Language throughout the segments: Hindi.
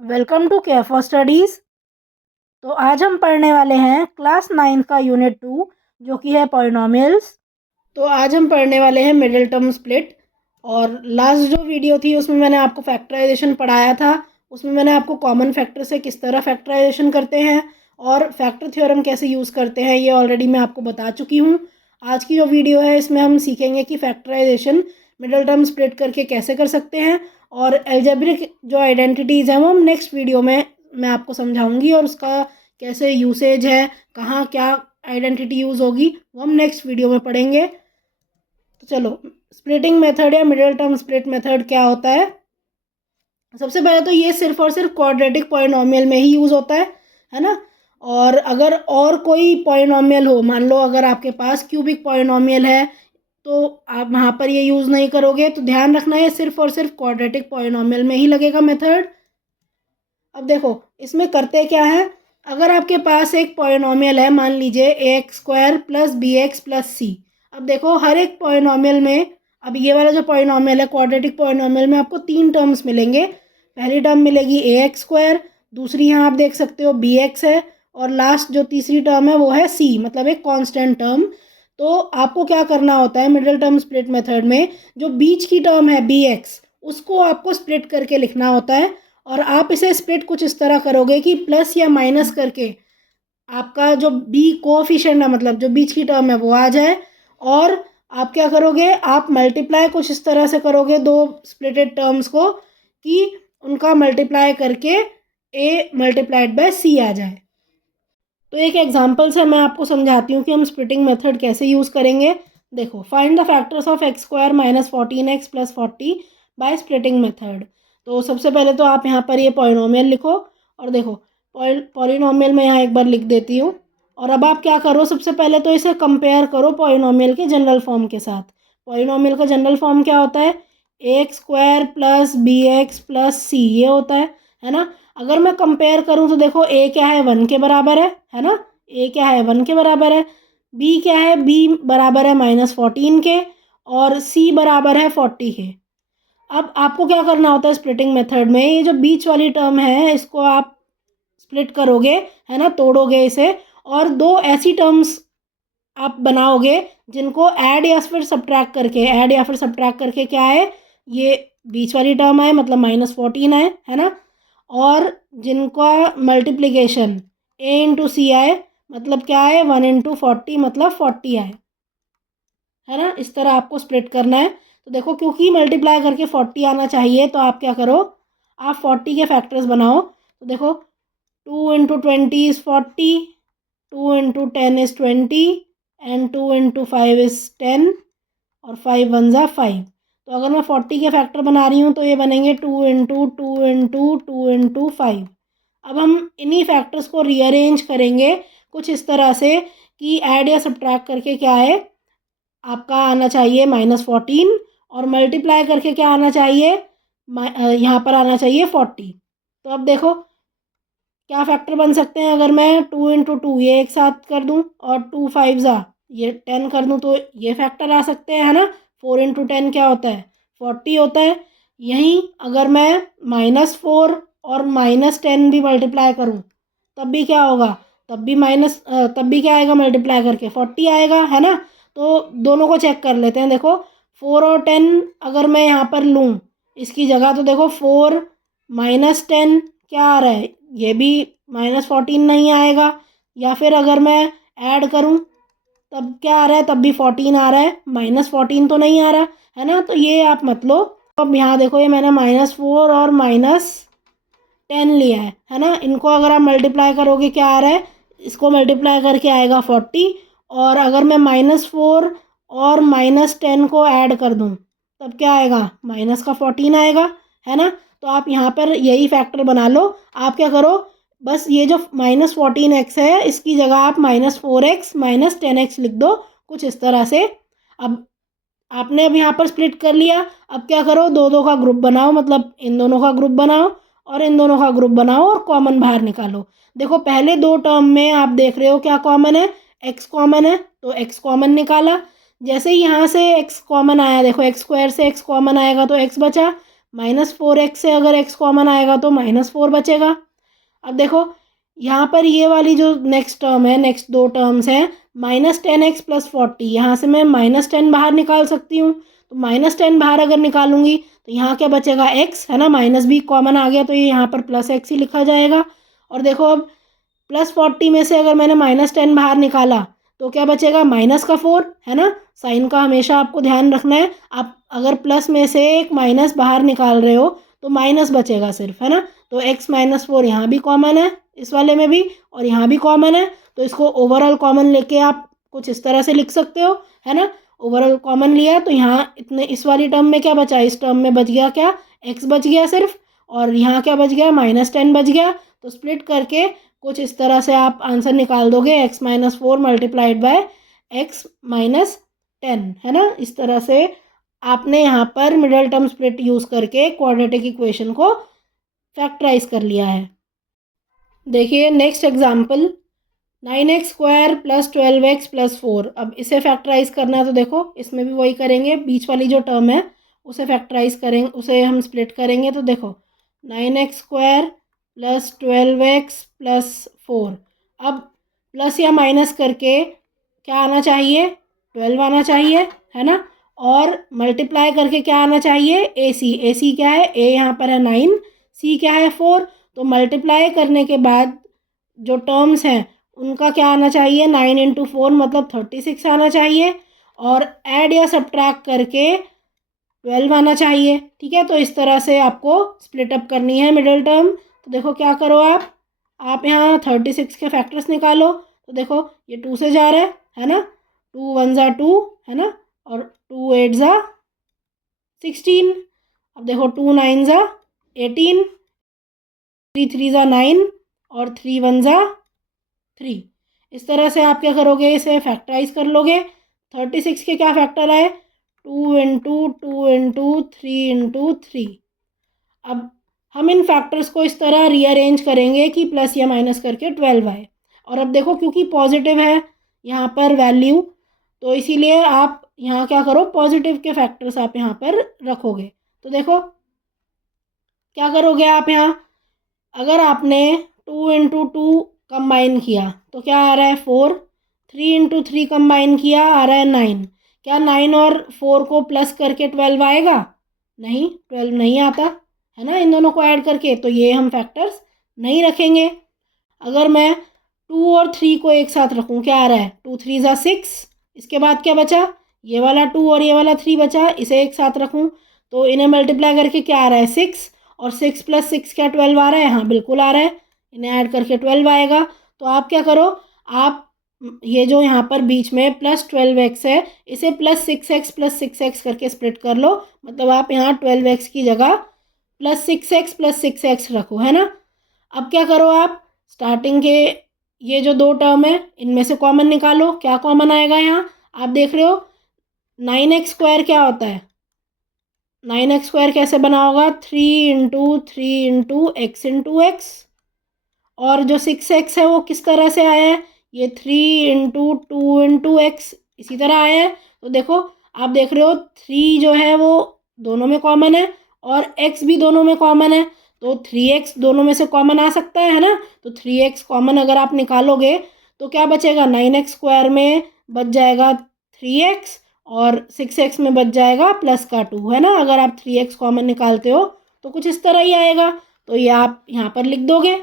Welcome to care for studies. तो आज हम पढ़ने वाले हैं क्लास 9 का यूनिट 2 जो कि है पॉलिनॉमियल्स। तो आज हम पढ़ने वाले हैं मिडिल टर्म स्प्लिट। और लास्ट जो वीडियो थी उसमें मैंने आपको फैक्टराइजेशन पढ़ाया था। उसमें मैंने आपको कॉमन फैक्टर से किस तरह फैक्टराइजेशन करते हैं और फैक्टर थ्योरम कैसे यूज़ करते हैं ये ऑलरेडी मैं आपको बता चुकी हूँ। आज की जो वीडियो है इसमें हम सीखेंगे कि फैक्टराइजेशन मिडिल टर्म स्प्लिट करके कैसे कर सकते हैं, और एल्जेब्रिक जो आइडेंटिटीज़ हैं वो हम नेक्स्ट वीडियो में मैं आपको समझाऊंगी, और उसका कैसे यूसेज है, कहाँ क्या आइडेंटिटी यूज़ होगी, वो हम नेक्स्ट वीडियो में पढ़ेंगे। तो चलो, स्प्लिटिंग मेथड या मिडिल टर्म स्प्लिट मेथड क्या होता है। सबसे पहले तो ये सिर्फ और सिर्फ क्वाड्रेटिक पॉलिनॉमियल में ही यूज़ होता है ना। और अगर और कोई पॉलिनॉमियल हो, मान लो अगर आपके पास क्यूबिक पॉलिनॉमियल है तो आप वहाँ पर ये यूज़ नहीं करोगे। तो ध्यान रखना है सिर्फ और सिर्फ क्वाड्रेटिक पॉलिनॉमियल में ही लगेगा मेथड। अब देखो इसमें करते क्या है। अगर आपके पास एक पॉलिनॉमियल है, मान लीजिए a x square plus b x plus c. अब देखो हर एक पॉलिनॉमियल में, अब ये वाला जो पॉलिनॉमियल है क्वाड्रेटिक पॉलिनॉमियल में, आपको तीन टर्म्स मिलेंगे। पहली टर्म मिलेगी ए एक्स स्क्वायर, दूसरी यहाँ आप देख सकते हो बी एक्स है, और लास्ट जो तीसरी टर्म है वो है सी, मतलब एक कांस्टेंट टर्म। तो आपको क्या करना होता है मिडिल टर्म स्प्लिट मेथड में, जो बीच की टर्म है बी एक्स उसको आपको स्प्लिट करके लिखना होता है। और आप इसे स्प्लिट कुछ इस तरह करोगे कि प्लस या माइनस करके आपका जो बी कोफिशिएंट है, मतलब जो बीच की टर्म है वो आ जाए। और आप क्या करोगे, आप मल्टीप्लाई कुछ इस तरह से करोगे दो स्प्लिटेड टर्म्स को कि उनका मल्टीप्लाई करके ए मल्टीप्लाइड बाय सी आ जाए। तो एक एग्जांपल से मैं आपको समझाती हूँ कि हम स्प्लिटिंग मेथड कैसे यूज़ करेंगे। देखो, find the factors of x square minus 14x plus 40 by splitting method. तो सबसे पहले तो आप यहाँ पर ये पॉलिनॉमियल लिखो, और देखो पॉलिनॉमियल मैं यहाँ एक बार लिख देती हूँ। और अब आप क्या करो, सबसे पहले तो इसे कंपेयर करो पॉलिनॉमियल के जनरल फॉर्म के साथ। पॉलिनॉमियल का जनरल फॉर्म क्या होता है, a x square plus b x plus c, ये होता है ना। अगर मैं कंपेयर करूं तो देखो ए क्या है, 1 के बराबर है ना। ए क्या है, 1 के बराबर है। बी क्या है, बी बराबर है -14 के, और सी बराबर है 40 के। अब आपको क्या करना होता है स्प्लिटिंग मेथड में, ये जो बीच वाली टर्म है इसको आप स्प्लिट करोगे, है ना, तोड़ोगे इसे, और दो ऐसी टर्म्स आप बनाओगे जिनको ऐड या फिर सब्ट्रैक्ट करके क्या है, ये बीच वाली टर्म आए, मतलब -14 आए, है ना। और जिनका मल्टीप्लिकेशन ए इंटू सी आए, मतलब क्या है 1 इंटू 40, मतलब 40 आए, है ना। इस तरह आपको स्प्लिट करना है। तो देखो क्योंकि मल्टीप्लाई करके 40 आना चाहिए, तो आप क्या करो, आप 40 के फैक्टर्स बनाओ। तो देखो 2 into 20 is 40, 2 into 10 is 20, and 2 into 5 is 10, और 5 वन ज़ा 5। तो अगर मैं 40 के फैक्टर बना रही हूँ तो ये बनेंगे 2 इंटू 2 इंटू 2 इंटू 5। अब हम इन्हीं फैक्टर्स को रीअरेंज करेंगे कुछ इस तरह से कि ऐड या सब्ट्रैक्ट करके क्या है, आपका आना चाहिए -14, और मल्टीप्लाई करके क्या आना चाहिए, यहाँ पर आना चाहिए 40। तो अब देखो क्या फैक्टर बन सकते हैं, अगर मैं 2 इंटू 2 ये एक साथ कर दूँ, और 2 5 ज़ा ये 10 कर दूँ, तो ये फैक्टर आ सकते हैं, है ना। 4 इंटू 10 क्या होता है, 40 होता है। यहीं अगर मैं -4 और -10 भी मल्टीप्लाई करूँ तब भी क्या होगा, तब भी क्या आएगा, मल्टीप्लाई करके 40 आएगा, है ना। तो दोनों को चेक कर लेते हैं। देखो 4 और 10 अगर मैं यहाँ पर लूँ इसकी जगह, तो देखो 4 -10 क्या आ रहा है, ये भी -14 नहीं आएगा। या फिर अगर मैं ऐड करूं तब क्या आ रहा है, तब भी 14 आ रहा है, -14 तो नहीं आ रहा, है ना। तो ये आप मत लो। अब यहाँ देखो ये मैंने -4 और -10 लिया है ना। इनको अगर आप मल्टीप्लाई करोगे क्या आ रहा है, इसको मल्टीप्लाई करके आएगा 40। और अगर मैं -4 और -10 को ऐड कर दूं तब क्या आएगा, माइनस का 14 आएगा, है ना। तो आप यहाँ पर यही फैक्टर बना लो। आप क्या करो, बस ये जो -14x है इसकी जगह आप -4x -10x लिख दो कुछ इस तरह से। अब आपने अब यहाँ पर स्प्लिट कर लिया। अब क्या करो, दो दो का ग्रुप बनाओ, मतलब इन दोनों का ग्रुप बनाओ और इन दोनों का ग्रुप बनाओ, और कॉमन बाहर निकालो। देखो पहले दो टर्म में आप देख रहे हो क्या कॉमन है, एक्स कॉमन है, तो एक्स कॉमन निकाला। जैसे ही यहाँ से एक्स कॉमन आया, देखो एक्स स्क्वायर से एक्स कॉमन आएगा तो एक्स बचा, -4x से अगर x कॉमन आएगा तो -4 बचेगा। अब देखो यहाँ पर ये वाली जो नेक्स्ट टर्म है, नेक्स्ट दो टर्म्स हैं, -10x + 40, यहाँ से मैं -10 बाहर निकाल सकती हूँ। तो -10 बाहर अगर निकालूंगी तो यहाँ क्या बचेगा, x है ना, माइनस भी कॉमन आ गया तो ये यहाँ पर +x ही लिखा जाएगा। और देखो अब +40 में से अगर मैंने -10 बाहर निकाला तो क्या बचेगा, -4 है ना। साइन का हमेशा आपको ध्यान रखना है। आप अगर प्लस में से एक माइनस बाहर निकाल रहे हो तो माइनस बचेगा सिर्फ, है ना। तो x -4 यहाँ भी कॉमन है, इस वाले में भी, और यहाँ भी कॉमन है। तो इसको ओवरऑल कॉमन लेके आप कुछ इस तरह से लिख सकते हो, है ना। ओवरऑल कॉमन लिया तो यहाँ इतने, इस वाली टर्म में क्या बचा, इस टर्म में बच गया क्या, x बच गया सिर्फ, और यहाँ क्या बच गया, -10 बच गया। तो स्प्लिट करके कुछ इस तरह से आप आंसर निकाल दोगे, x -4 मल्टीप्लाइड बाय x -10, है ना। इस तरह से आपने यहाँ पर मिडल टर्म स्प्लिट यूज़ करके क्वाड्रेटिक इक्वेशन को फैक्टराइज कर लिया है। देखिए नेक्स्ट एग्जाम्पल, 9x² + 12x + 4। अब इसे फैक्टराइज करना है तो देखो इसमें भी वही करेंगे, बीच वाली जो टर्म है उसे फैक्टराइज करेंगे, उसे हम स्प्लिट करेंगे। तो देखो 9x² + 12x + 4। अब प्लस या माइनस करके क्या आना चाहिए, 12 आना चाहिए, है ना। और मल्टीप्लाई करके क्या आना चाहिए, AC क्या है, A यहाँ पर है 9, C क्या है 4। तो मल्टीप्लाई करने के बाद जो टर्म्स हैं उनका क्या आना चाहिए, 9 × 4 मतलब 36 आना चाहिए, और ऐड या सब्ट्रैक्ट करके 12 आना चाहिए। ठीक है, तो इस तरह से आपको स्प्लिट अप करनी है मिडिल टर्म। तो देखो क्या करो आप यहाँ 36 के फैक्टर्स निकालो। तो देखो ये 2 से जा रहा है ना, 2 × 1 = 2, है ना, और 2 × 8 = 16। अब देखो 2 × 9 = 18, 3 × 3 = 9, और 3 × 1 = 3। इस तरह से आप क्या करोगे, इसे फैक्टराइज कर लोगे। 36 के क्या फैक्टर आए, 2 × 2 × 3 × 3। अब हम इन फैक्टर्स को इस तरह रीअरेंज करेंगे कि प्लस या माइनस करके 12 आए। और अब देखो क्योंकि पॉजिटिव है यहाँ पर वैल्यू, तो इसीलिए आप यहाँ क्या करो, पॉजिटिव के फैक्टर्स आप यहाँ पर रखोगे। तो देखो क्या करोगे आप यहाँ, अगर आपने 2 × 2 कंबाइन किया तो क्या आ रहा है 4, 3 × 3 कंबाइन किया आ रहा है 9। क्या 9 और 4 को प्लस करके 12 आएगा, नहीं, 12 नहीं आता, है ना। इन दोनों को ऐड करके तो ये हम फैक्टर्स नहीं रखेंगे। अगर मैं 2 और 3 को एक साथ रखूं, क्या आ रहा है, 2 × 3 = 6। इसके बाद क्या बचा, ये वाला 2 और ये वाला 3 बचा, इसे एक साथ रखूं तो इन्हें मल्टीप्लाई करके क्या आ रहा है 6, और 6 + 6 क्या 12 आ रहा है, हाँ बिल्कुल आ रहा है, इन्हें ऐड करके 12 आएगा। तो आप क्या करो, आप ये जो यहाँ पर बीच में +12x है इसे +6x + 6x करके स्प्लिट कर लो। मतलब आप यहाँ 12x की जगह +6x + 6x रखो, है ना। अब क्या करो, आप स्टार्टिंग के ये जो दो टर्म है इनमें से कॉमन निकालो, क्या कॉमन आएगा यहाँ, आप देख रहे हो 9x² क्या होता है, 9x² कैसे बना होगा, 3 × 3 × x × x। और जो 6x है वो किस तरह से आया है, ये 3 × 2 × x इसी तरह आया है। तो देखो आप देख रहे हो 3 जो है वो दोनों में कॉमन है, और x भी दोनों में कॉमन है। तो 3x दोनों में से कॉमन आ सकता है ना। तो 3x कॉमन अगर आप निकालोगे तो क्या बचेगा, 9x² में बच जाएगा 3x, और 6x में बच जाएगा +2, है ना। अगर आप 3x कॉमन निकालते हो तो कुछ इस तरह ही आएगा। तो ये आप यहाँ पर लिख दोगे।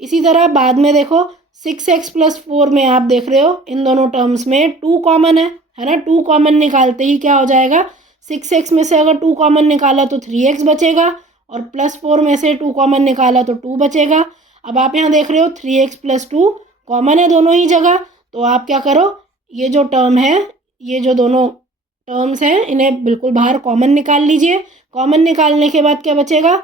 इसी तरह बाद में देखो 6x + 4 में आप देख रहे हो इन दोनों टर्म्स में 2 कॉमन है ना। 2 कॉमन निकालते ही क्या हो जाएगा, 6x में से अगर 2 कॉमन निकाला तो 3x बचेगा, और +4 में से 2 कॉमन निकाला तो 2 बचेगा। अब आप यहाँ देख रहे हो 3x + 2 कॉमन है दोनों ही जगह। तो आप क्या करो, ये जो टर्म है, ये जो दोनों टर्म्स हैं इन्हें बिल्कुल बाहर कॉमन निकाल लीजिए। कॉमन निकालने के बाद क्या बचेगा,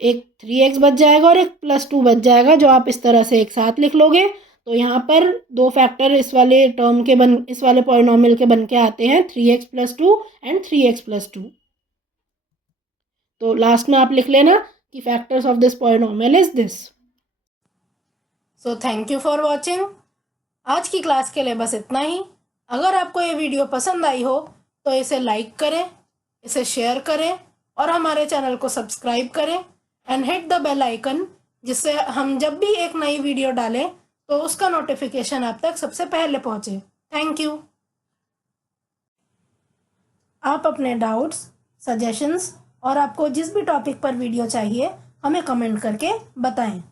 एक 3x बच जाएगा और एक +2 बच जाएगा, जो आप इस तरह से एक साथ लिख लोगे। तो यहाँ पर दो फैक्टर इस वाले टर्म के इस वाले पॉलिनॉमियल के बन के आते हैं, 3x + 2 एंड 3x + 2। तो लास्ट में आप लिख लेना कि factors of this polynomial is this. So thank you for watching. आज की क्लास के लिए बस इतना ही। अगर आपको ये वीडियो पसंद आई हो तो इसे लाइक करें, इसे शेयर करें, और हमारे चैनल को सब्सक्राइब करें and hit the bell icon, जिससे हम जब भी एक नई वीडियो डालें तो उसका नोटिफिकेशन आप तक सबसे पहले पहुंचे। Thank you. आप अपने डाउट्स, सजेशंस और आपको जिस भी टॉपिक पर वीडियो चाहिए हमें कमेंट करके बताएं।